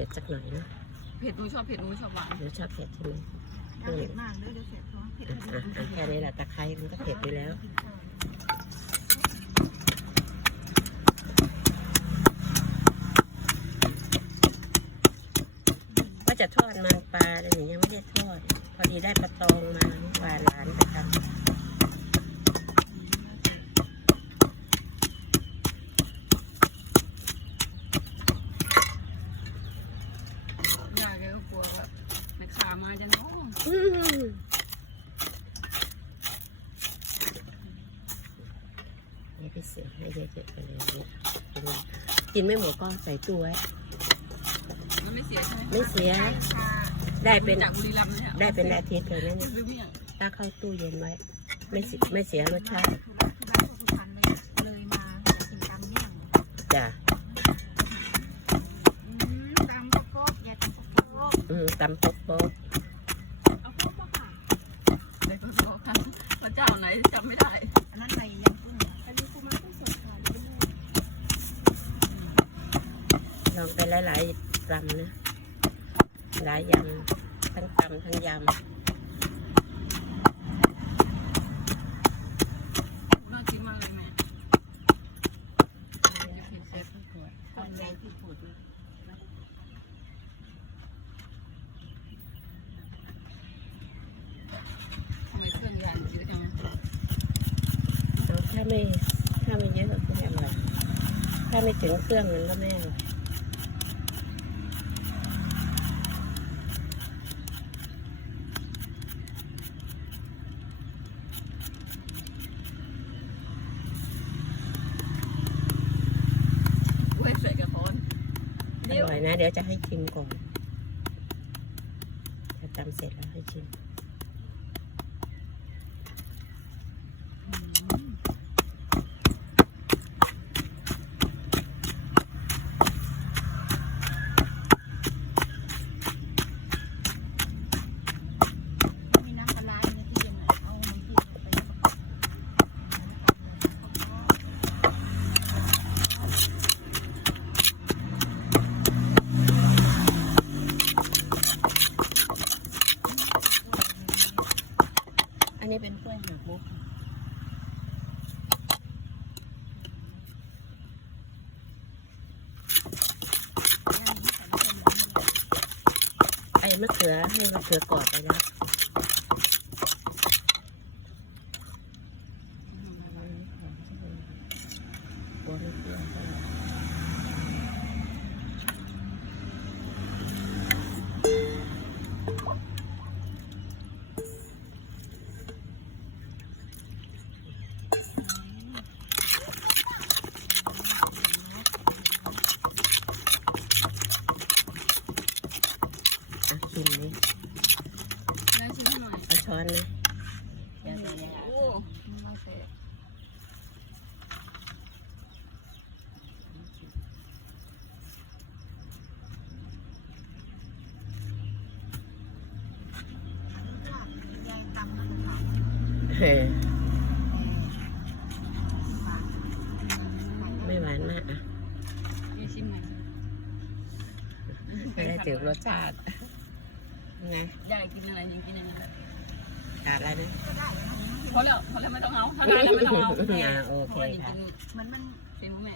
ผ็ดสักหน่อยนะเผ็ดหนูชอบเผ็ดหนูไม่ชอบหวานหนูชอบเผ็ดใช่ไหมอย่าเผ็ดมากเลยเดี๋ยวเสร็จเพราะเผ็ดอะอะอะแค่นี้แหละตะไคร้มันก็เผ็ดอยู่แล้วก็จะทอดมันปลาอะไรอย่างเงี้ยไม่ได้ทอด พอดีได้ปลาตองมาปลาหลานไปทำ ยายแกก็กลัวแบบนักข่ามา จะน้องอืมนี่พี่เสือให้เยอะๆไปเลยเนี่ยกินไม่หมดก็ใส่ตู้ไว้มันไม่เสียใช่ไหมไม่เสีย ได้เป็นจากบุรีรัมย์เลยอะได้เป็นอาทิตย์เลยนะเนี่ยซื้อเมี่ยงถ้าเข้าตู้เย็นไว้ ไม่เสียไม่เสียรสชาติทุรักทุรักสุพรรณเลยเลยมากินตำเนี่ยจ้ะอืมตำโป๊กอย่าตำโป๊กอืมตำโป๊กโป๊ก เอาโป๊กมาค่ะ เลยก็บอกกันพระเจ้าไหนจำไม่ได้ อันนั้นใบยังกุ้งอันนี้กุ้งมันกุ้งสดค่ะลองไปหลายๆลำนะหลายยำทั้งตำทั้งยำากินมากเลยแม่ำ คนใหญ่ที่พูด ทำไมเครื่องใหญ่เยอะจังนะ เอาถ้า ไม่ถ้าไม่เยอะก็ไม่อร่อยถ้าไม่ถึงเครื่องมันก็ไม่อร่อยเว้ยใส่กระท้อนอร่อยนะ เดี๋ยวจะให้ชิมก่อนถ้าตำเสร็จแล้วให้ชิมน้ำปลาในที่ยังเอามันพูดไปแล้วก็ อั นี้เป็นกล้วยหักมุกไอ้มะเขือให้มะเขือกอบไปแล้วกลัวเรี้ยวเท่าไหร่อ่ ช้อนนะโอ้มาเสร็จเออไม่หวานมากอะยชิมหน่อยไม่ได้ถึงรสชาตินะยายกินอะไรยังกินอย่างนี้แหละ ขาดอะไรนะพอแล้วพอแล้วไม่ต้องเอาถ้านานแล้วไม่ต้องเอาอ่าโอเคเพราะว่ายังค่ะกินมันมันเป็นแม่